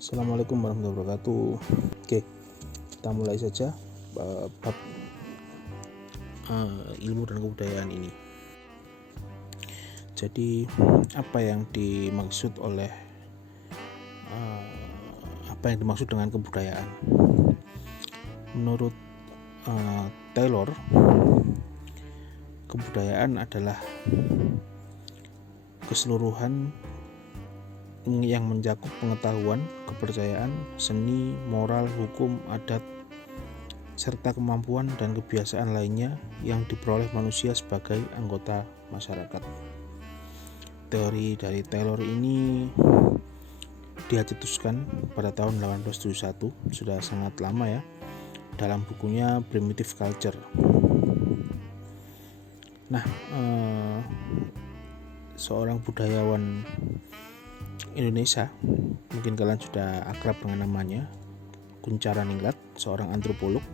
Assalamualaikum warahmatullahi wabarakatuh. Oke, kita mulai saja bab ilmu dan kebudayaan ini. Jadi, apa yang dimaksud dengan kebudayaan? Menurut Taylor, kebudayaan adalah keseluruhan yang mencakup pengetahuan, kepercayaan, seni, moral, hukum, adat, serta kemampuan dan kebiasaan lainnya yang diperoleh manusia sebagai anggota masyarakat. Teori dari Taylor ini dicetuskan pada tahun 1871, sudah sangat lama ya, dalam bukunya Primitive Culture. Nah, seorang budayawan Indonesia, mungkin kalian sudah akrab dengan namanya, Kunchara-Ningrat, seorang antropolog.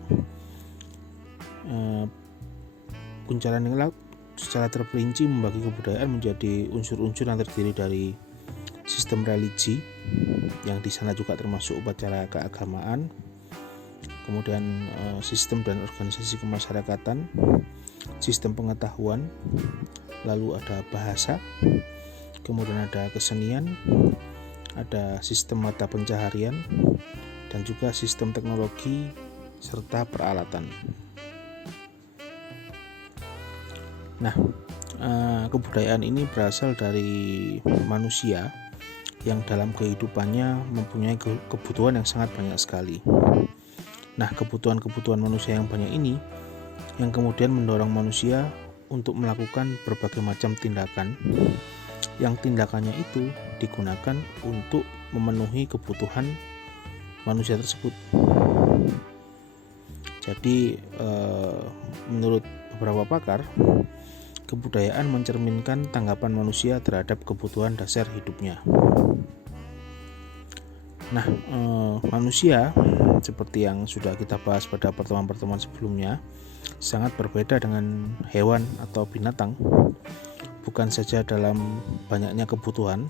Kunchara-Ningrat secara terperinci membagi kebudayaan menjadi unsur-unsur yang terdiri dari sistem religi, yang di sana juga termasuk upacara keagamaan, kemudian sistem dan organisasi kemasyarakatan, sistem pengetahuan, lalu ada bahasa, kemudian ada kesenian, ada sistem mata pencaharian, dan juga sistem teknologi serta peralatan. Nah, kebudayaan ini berasal dari manusia yang dalam kehidupannya mempunyai kebutuhan yang sangat banyak sekali. Nah, kebutuhan-kebutuhan manusia yang banyak ini yang kemudian mendorong manusia untuk melakukan berbagai macam tindakan, yang tindakannya itu digunakan untuk memenuhi kebutuhan manusia tersebut. Jadi menurut beberapa pakar, kebudayaan mencerminkan tanggapan manusia terhadap kebutuhan dasar hidupnya. Nah, manusia seperti yang sudah kita bahas pada pertemuan-pertemuan sebelumnya sangat berbeda dengan hewan atau binatang. Bukan saja dalam banyaknya kebutuhan,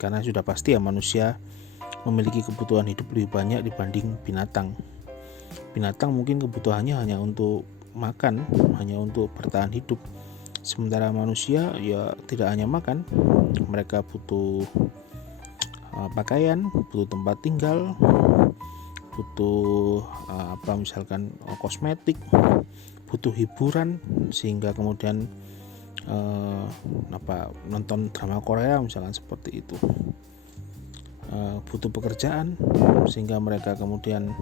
karena sudah pasti ya manusia memiliki kebutuhan hidup lebih banyak dibanding binatang. Binatang mungkin kebutuhannya hanya untuk makan, hanya untuk bertahan hidup. Sementara manusia ya tidak hanya makan, mereka butuh pakaian, butuh tempat tinggal, butuh misalkan kosmetik, butuh hiburan, sehingga kemudian nonton drama Korea misalkan seperti itu, butuh pekerjaan, sehingga mereka kemudian,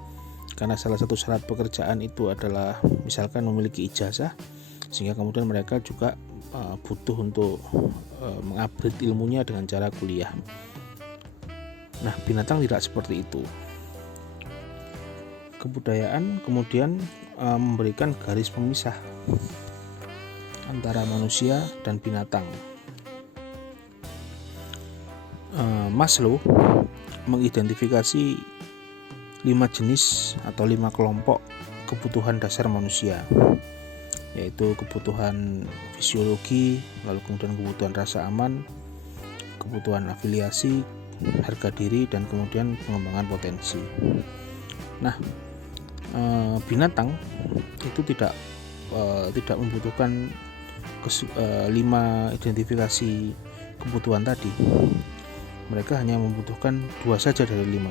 karena salah satu syarat pekerjaan itu adalah misalkan memiliki ijazah, sehingga kemudian mereka juga butuh untuk mengupgrade ilmunya dengan cara kuliah. Nah, binatang tidak seperti itu. Kebudayaan kemudian memberikan garis pemisah antara manusia dan binatang. Maslow mengidentifikasi 5 jenis atau 5 kelompok kebutuhan dasar manusia, yaitu kebutuhan fisiologi, lalu kemudian kebutuhan rasa aman, kebutuhan afiliasi, harga diri, dan kemudian pengembangan potensi. Nah, binatang itu tidak membutuhkan 5 identifikasi kebutuhan tadi. Mereka hanya membutuhkan 2 saja dari 5,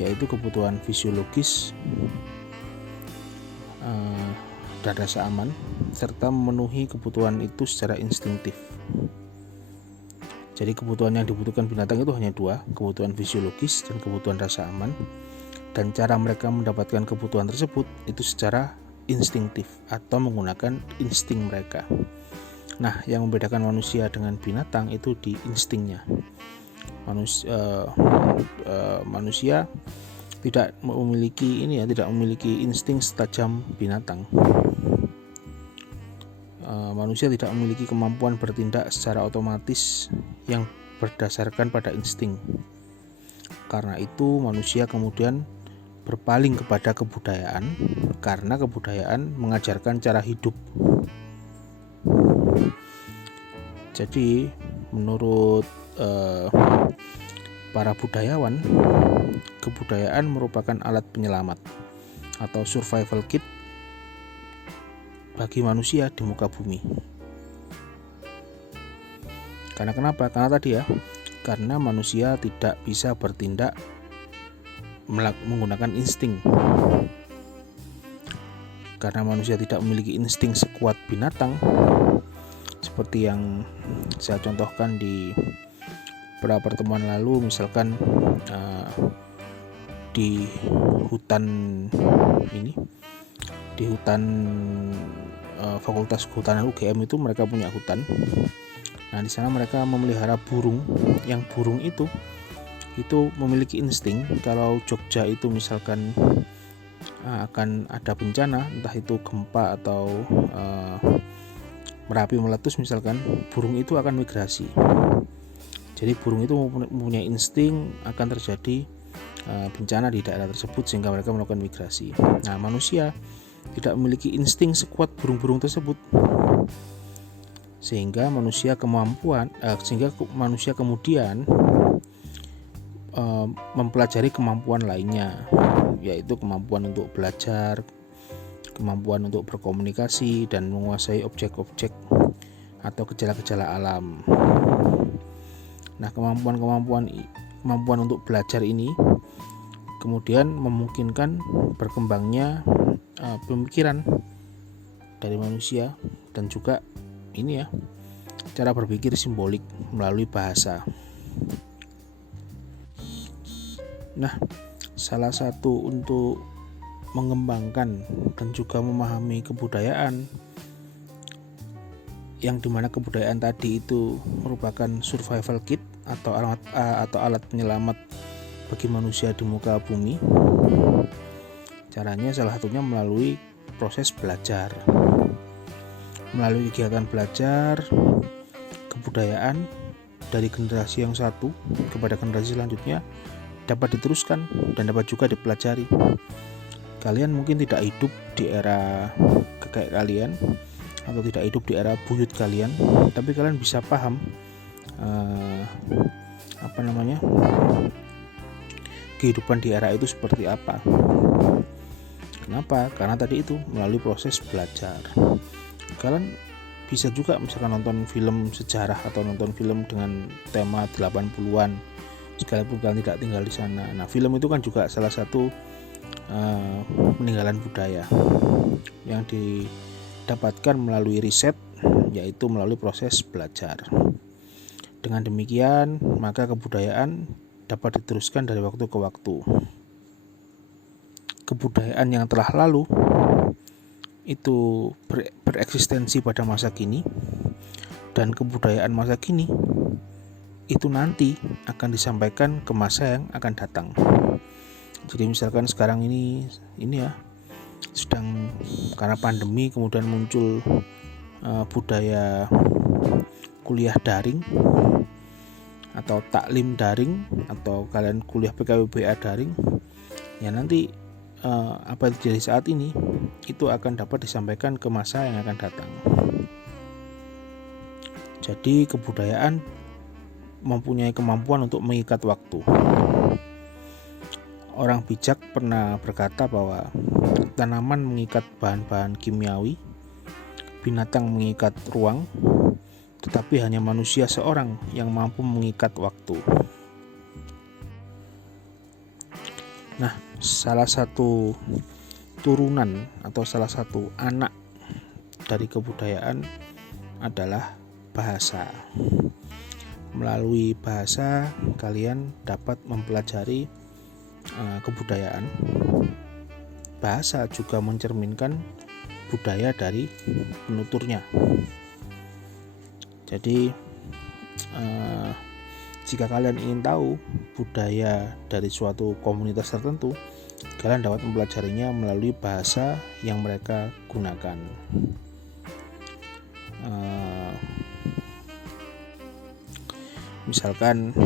yaitu kebutuhan fisiologis dan rasa aman, serta memenuhi kebutuhan itu secara instingtif. Jadi kebutuhan yang dibutuhkan binatang itu hanya 2, kebutuhan fisiologis dan kebutuhan rasa aman, dan cara mereka mendapatkan kebutuhan tersebut itu secara instingtif atau menggunakan insting mereka. Nah, yang membedakan manusia dengan binatang itu di instingnya. Manusia tidak memiliki insting setajam binatang. Manusia tidak memiliki kemampuan bertindak secara otomatis yang berdasarkan pada insting. Karena itu manusia kemudian berpaling kepada kebudayaan, karena kebudayaan mengajarkan cara hidup. Jadi menurut para budayawan, kebudayaan merupakan alat penyelamat atau survival kit bagi manusia di muka bumi. Karena kenapa? Karena tadi ya, karena manusia tidak bisa bertindak menggunakan insting. Karena manusia tidak memiliki insting sekuat binatang, seperti yang saya contohkan di beberapa pertemuan lalu, misalkan di hutan Fakultas Kehutanan UGM itu mereka punya hutan. Nah, di sana mereka memelihara burung, yang burung itu memiliki insting kalau Jogja itu misalkan akan ada bencana, entah itu gempa atau Merapi meletus misalkan, burung itu akan migrasi. Jadi burung itu mempunyai insting akan terjadi bencana di daerah tersebut sehingga mereka melakukan migrasi. Nah, manusia tidak memiliki insting sekuat burung-burung tersebut, sehingga manusia kemudian mempelajari kemampuan lainnya, yaitu kemampuan untuk belajar, kemampuan untuk berkomunikasi dan menguasai objek-objek atau gejala-gejala alam. Nah, kemampuan untuk belajar ini kemudian memungkinkan berkembangnya pemikiran dari manusia, dan juga ini ya, cara berpikir simbolik melalui bahasa. Nah, salah satu untuk mengembangkan dan juga memahami kebudayaan, yang dimana kebudayaan tadi itu merupakan survival kit atau alat penyelamat bagi manusia di muka bumi. Caranya salah satunya melalui proses belajar. Melalui kegiatan belajar kebudayaan dari generasi yang satu kepada generasi selanjutnya dapat diteruskan dan dapat juga dipelajari. Kalian mungkin tidak hidup di era kakek kalian atau tidak hidup di era buyut kalian, tapi kalian bisa paham kehidupan di era itu seperti apa. Kenapa? Karena tadi itu melalui proses belajar. Kalian bisa juga misalkan nonton film sejarah atau nonton film dengan tema 80-an, sekalipun kalian tidak tinggal di sana. Nah, film itu kan juga salah satu peninggalan budaya yang didapatkan melalui riset, yaitu melalui proses belajar. Dengan demikian, maka kebudayaan dapat diteruskan dari waktu ke waktu. Kebudayaan yang telah lalu itu bereksistensi pada masa kini, dan kebudayaan masa kini itu nanti akan disampaikan ke masa yang akan datang. Jadi misalkan sekarang ini ya, sedang karena pandemi kemudian muncul budaya kuliah daring atau taklim daring, atau kalian kuliah PKWBA daring, ya nanti apa yang terjadi saat ini itu akan dapat disampaikan ke masa yang akan datang. Jadi kebudayaan mempunyai kemampuan untuk mengikat waktu. Orang bijak pernah berkata bahwa tanaman mengikat bahan-bahan kimiawi, binatang mengikat ruang, tetapi hanya manusia seorang yang mampu mengikat waktu. Nah, salah satu turunan atau salah satu anak dari kebudayaan adalah bahasa. Melalui bahasa kalian dapat mempelajari kebudayaan. Bahasa juga mencerminkan budaya dari penuturnya. Jadi jika kalian ingin tahu budaya dari suatu komunitas tertentu, kalian dapat mempelajarinya melalui bahasa yang mereka gunakan. Misalkan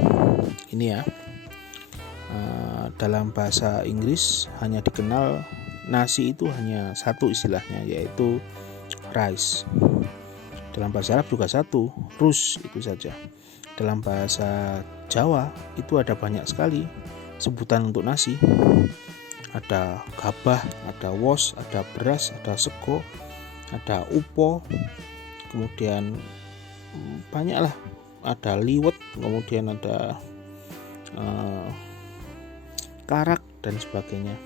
ini ya, dalam bahasa Inggris hanya dikenal nasi itu hanya satu istilahnya, yaitu rice. Dalam bahasa Arab juga satu, rus, itu saja. dalam bahasa Jawa itu ada banyak sekali sebutan untuk nasi. Ada gabah, ada wos, ada beras, ada sego, ada upo, kemudian banyaklah, ada liwet, kemudian ada karak dan sebagainya.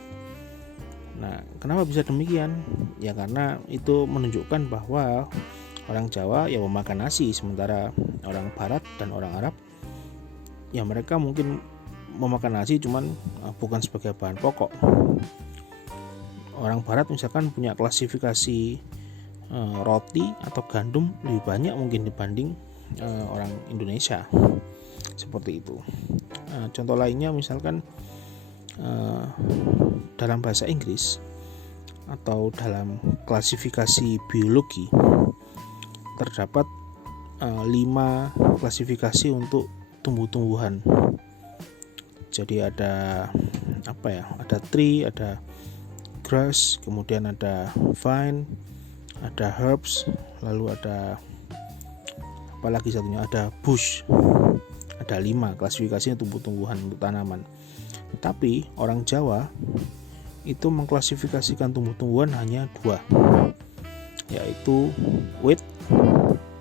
Nah, kenapa bisa demikian? Ya karena itu menunjukkan bahwa orang Jawa ya memakan nasi, sementara orang Barat dan orang Arab ya mereka mungkin memakan nasi cuman bukan sebagai bahan pokok. Orang Barat misalkan punya klasifikasi roti atau gandum lebih banyak mungkin dibanding orang Indonesia, seperti itu. Contoh lainnya misalkan dalam bahasa Inggris atau dalam klasifikasi biologi terdapat 5 klasifikasi untuk tumbuh-tumbuhan. Jadi ada ada tree, ada grass, kemudian ada vine, ada herbs, lalu ada apalagi satunya, ada bush. Ada 5 klasifikasi tumbuh-tumbuhan untuk tanaman. Tapi orang Jawa itu mengklasifikasikan tumbuh-tumbuhan hanya 2, yaitu wit,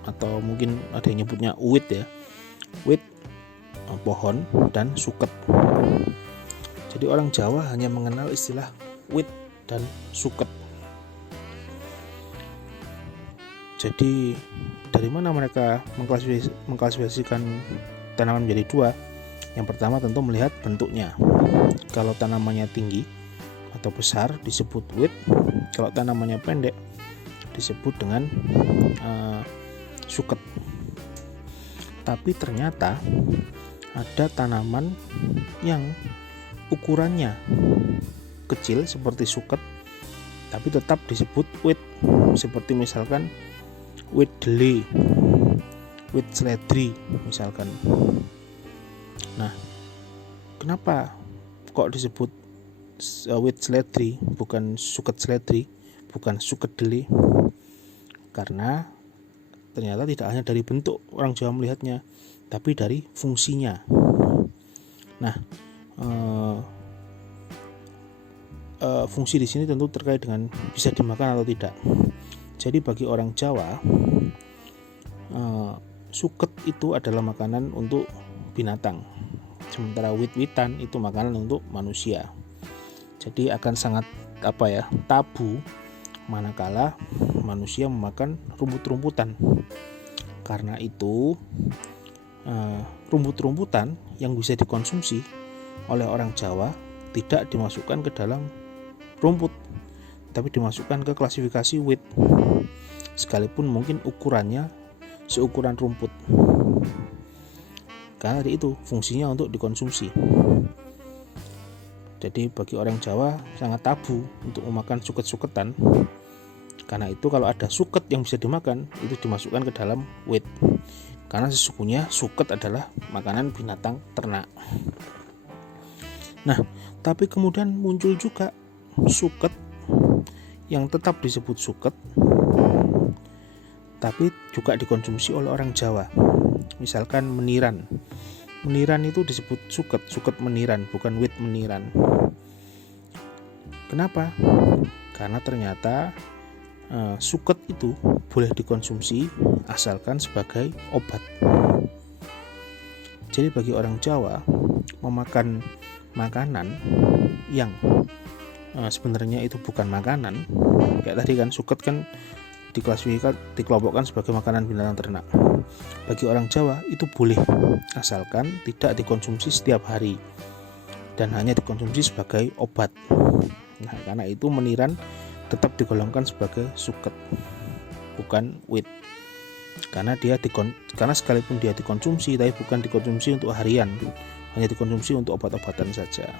atau mungkin ada yang nyebutnya uwit ya, wit pohon, dan suket. Jadi orang Jawa hanya mengenal istilah wit dan suket. Jadi dari mana mereka mengklasifikasikan tanaman menjadi 2? Yang pertama tentu melihat bentuknya. Kalau tanamannya tinggi atau besar disebut wit, kalau tanamannya pendek disebut dengan suket. Tapi ternyata ada tanaman yang ukurannya kecil seperti suket tapi tetap disebut wit, seperti misalkan wit dele, wit seledri misalkan. Nah, kenapa kok disebut wit seledri bukan suket seledri, bukan suket dele? Karena ternyata tidak hanya dari bentuk orang Jawa melihatnya, tapi dari fungsinya. Nah, fungsi di sini tentu terkait dengan bisa dimakan atau tidak. Jadi bagi orang Jawa, suket itu adalah makanan untuk binatang, sementara wit-witan itu makanan untuk manusia. Jadi akan sangat tabu manakala manusia memakan rumput-rumputan. Karena itu rumput-rumputan yang bisa dikonsumsi oleh orang Jawa tidak dimasukkan ke dalam rumput, tapi dimasukkan ke klasifikasi wit, sekalipun mungkin ukurannya seukuran rumput. Karena itu fungsinya untuk dikonsumsi. Jadi bagi orang Jawa sangat tabu untuk memakan suket-suketan. Karena itu kalau ada suket yang bisa dimakan, itu dimasukkan ke dalam wit. Karena sesungguhnya suket adalah makanan binatang ternak. Nah, tapi kemudian muncul juga suket yang tetap disebut suket, tapi juga dikonsumsi oleh orang Jawa. Misalkan meniran. Meniran itu disebut suket meniran, bukan wit meniran. Kenapa? Karena ternyata suket itu boleh dikonsumsi asalkan sebagai obat. Jadi bagi orang Jawa, memakan makanan yang sebenarnya itu bukan makanan, kayak tadi kan suket kan dikelompokkan sebagai makanan binatang ternak. Bagi orang Jawa itu boleh asalkan tidak dikonsumsi setiap hari dan hanya dikonsumsi sebagai obat. Nah, karena itu meniran tetap digolongkan sebagai suket, bukan wit. Karena sekalipun dia dikonsumsi, tapi bukan dikonsumsi untuk harian, hanya dikonsumsi untuk obat-obatan saja.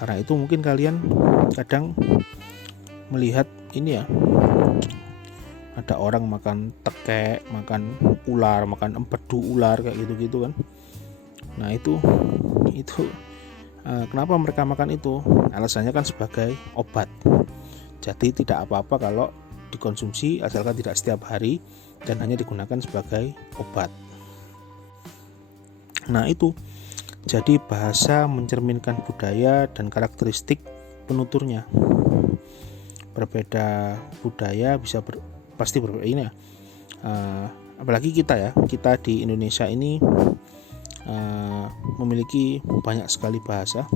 Karena itu mungkin kalian kadang melihat ini ya, ada orang makan tekek, makan ular, makan empedu ular kayak gitu-gitu kan. Nah itu kenapa mereka makan itu? Alasannya kan sebagai obat. Jadi tidak apa-apa kalau dikonsumsi asalkan tidak setiap hari dan hanya digunakan sebagai obat. Nah itu, jadi bahasa mencerminkan budaya dan karakteristik penuturnya. Berbeda budaya bisa pasti berbeda ini ya. Apalagi kita di Indonesia ini memiliki banyak sekali bahasa.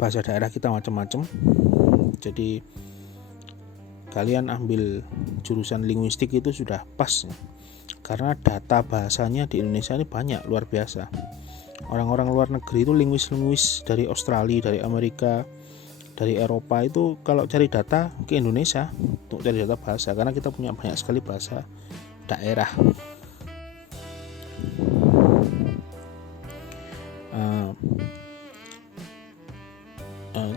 Bahasa daerah kita macam-macam. Jadi kalian ambil jurusan linguistik itu sudah pas ya. Karena data bahasanya di Indonesia ini banyak, luar biasa. Orang-orang luar negeri itu linguis dari Australia, dari Amerika, dari Eropa itu kalau cari data ke Indonesia untuk cari data bahasa, karena kita punya banyak sekali bahasa daerah.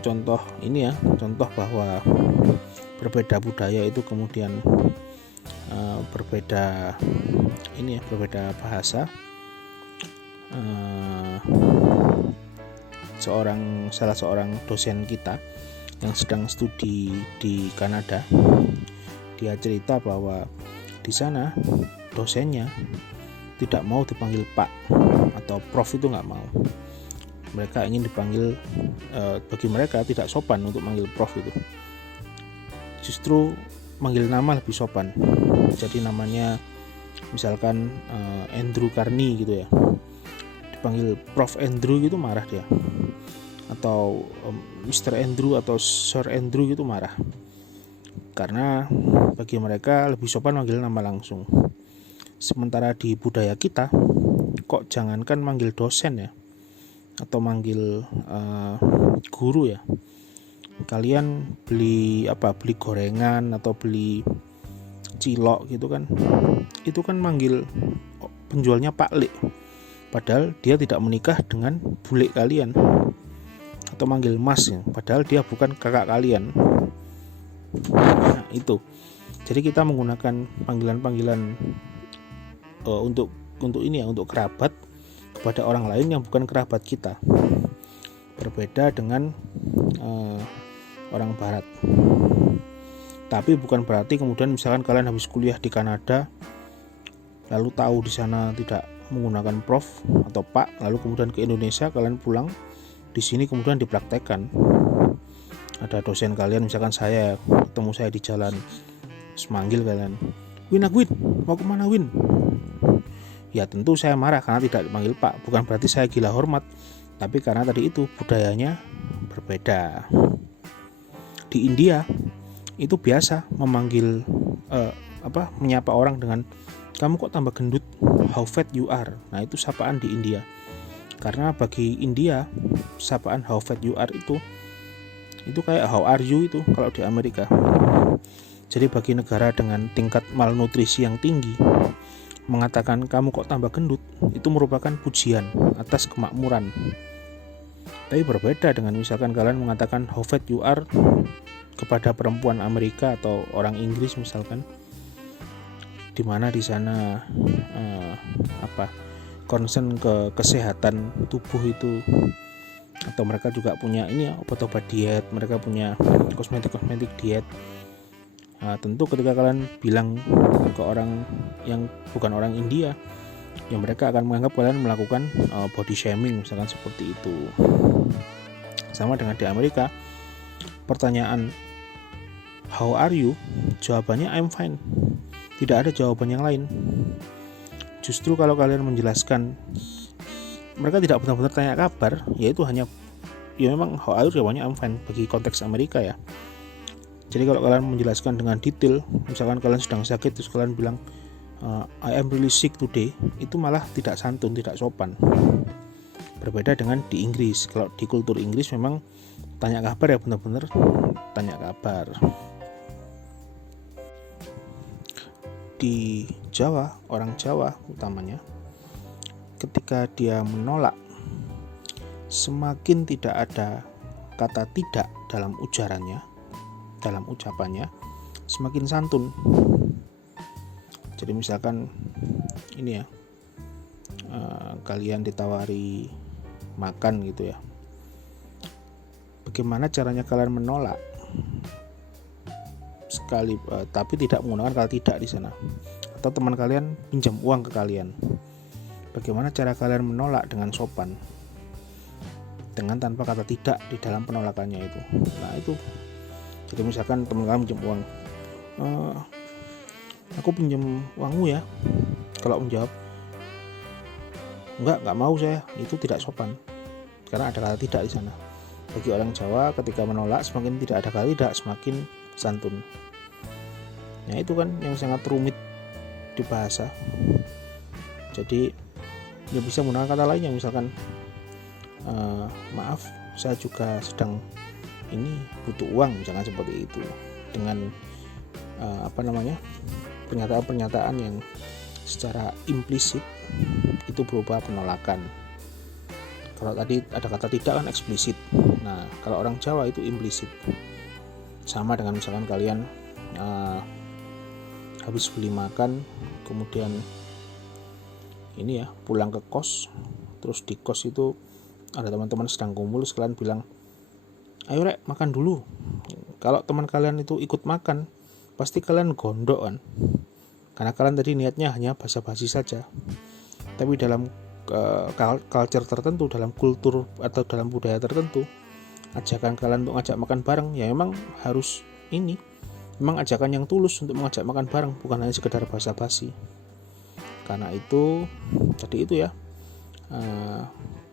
Contoh ini ya, contoh bahwa berbeda budaya itu kemudian berbeda bahasa. Salah seorang dosen kita yang sedang studi di Kanada, dia cerita bahwa di sana dosennya tidak mau dipanggil Pak atau Prof, itu nggak mau. Mereka ingin dipanggil, bagi mereka tidak sopan untuk manggil Prof itu. Justru manggil nama lebih sopan. Jadi namanya misalkan Andrew Carney gitu ya, dipanggil Prof Andrew gitu marah dia, atau Mr. Andrew atau Sir Andrew gitu marah, karena bagi mereka lebih sopan manggil nama langsung. Sementara di budaya kita, kok jangankan manggil dosen ya, atau manggil guru ya, kalian beli gorengan atau beli cilok gitu kan, itu kan manggil penjualnya Pak Lek, padahal dia tidak menikah dengan bule kalian. Atau manggil Mas ya, padahal dia bukan kakak kalian. Nah itu, jadi kita menggunakan panggilan-panggilan untuk ini ya, untuk kerabat kepada orang lain yang bukan kerabat kita. Berbeda dengan orang barat. Tapi bukan berarti kemudian misalkan kalian habis kuliah di Kanada, lalu tahu di sana tidak menggunakan Prof atau Pak, lalu kemudian ke Indonesia kalian pulang, di sini kemudian dipraktekkan. Ada dosen kalian, misalkan saya ketemu saya di jalan, semanggil kalian, Win, mau kemana Win? Ya tentu saya marah karena tidak dipanggil Pak. Bukan berarti saya gila hormat, tapi karena tadi itu budayanya berbeda. Di India itu biasa memanggil menyapa orang dengan kamu kok tambah gendut, how fat you are. Nah itu sapaan di India. Karena bagi India sapaan how fat you are itu kayak how are you itu kalau di Amerika. Jadi bagi negara dengan tingkat malnutrisi yang tinggi, mengatakan kamu kok tambah gendut itu merupakan pujian atas kemakmuran. Tapi berbeda dengan misalkan kalian mengatakan how fat you are kepada perempuan Amerika atau orang Inggris misalkan, di mana di sana concern ke kesehatan tubuh itu, atau mereka juga punya ini ya, obat-obat diet, mereka punya kosmetik diet. Nah, tentu ketika kalian bilang ke orang yang bukan orang India, ya mereka akan menganggap kalian melakukan body shaming misalkan seperti itu. Sama dengan di Amerika, pertanyaan how are you, jawabannya I'm fine, tidak ada jawaban yang lain. Justru kalau kalian menjelaskan, mereka tidak benar-benar tanya kabar, yaitu hanya ya memang how are you, jawabannya I'm fine bagi konteks Amerika ya. Jadi kalau kalian menjelaskan dengan detail, misalkan kalian sedang sakit terus kalian bilang I am really sick today, itu malah tidak santun, tidak sopan. Berbeda dengan di Inggris. Kalau di kultur Inggris memang tanya kabar ya benar-benar tanya kabar. Di Jawa, orang Jawa utamanya, ketika dia menolak, semakin tidak ada kata tidak dalam ujarannya, dalam ucapannya, semakin santun. Jadi misalkan ini ya, kalian ditawari makan gitu ya, bagaimana caranya kalian menolak sekali, tapi tidak menggunakan kata tidak di sana, atau teman kalian pinjam uang ke kalian. Bagaimana cara kalian menolak dengan sopan, dengan tanpa kata tidak di dalam penolakannya itu. Nah itu, jadi misalkan teman kalian pinjam uang, aku pinjam uangmu ya. Kalau menjawab enggak mau saya, itu tidak sopan karena ada kata tidak di sana. Bagi orang Jawa, ketika menolak semakin tidak ada kata tidak, semakin santun. Nah itu kan yang sangat rumit di bahasa. Jadi ya bisa menggunakan kata lain yang misalkan maaf saya juga sedang ini butuh uang, misalkan seperti itu, dengan pernyataan-pernyataan yang secara implisit itu berupa penolakan. Kalau tadi ada kata tidak kan eksplisit. Nah kalau orang Jawa itu implisit. Sama dengan misalkan kalian habis beli makan, kemudian ini ya pulang ke kos, terus di kos itu ada teman-teman sedang kumpul, sekalian bilang, ayo rek makan dulu. Kalau teman kalian itu ikut makan, pasti kalian gondok kan, karena kalian tadi niatnya hanya basa-basi saja. Tapi dalam culture tertentu, dalam kultur atau dalam budaya tertentu, ajakan kalian untuk ngajak makan bareng ya memang harus ini, memang ajakan yang tulus untuk mengajak makan bareng, bukan hanya sekedar basa-basi. Karena itu tadi itu ya,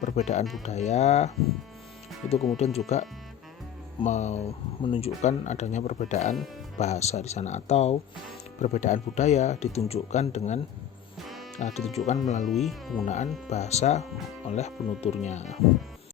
perbedaan budaya itu kemudian juga menunjukkan adanya perbedaan bahasa di sana, atau perbedaan budaya ditunjukkan melalui penggunaan bahasa oleh penuturnya.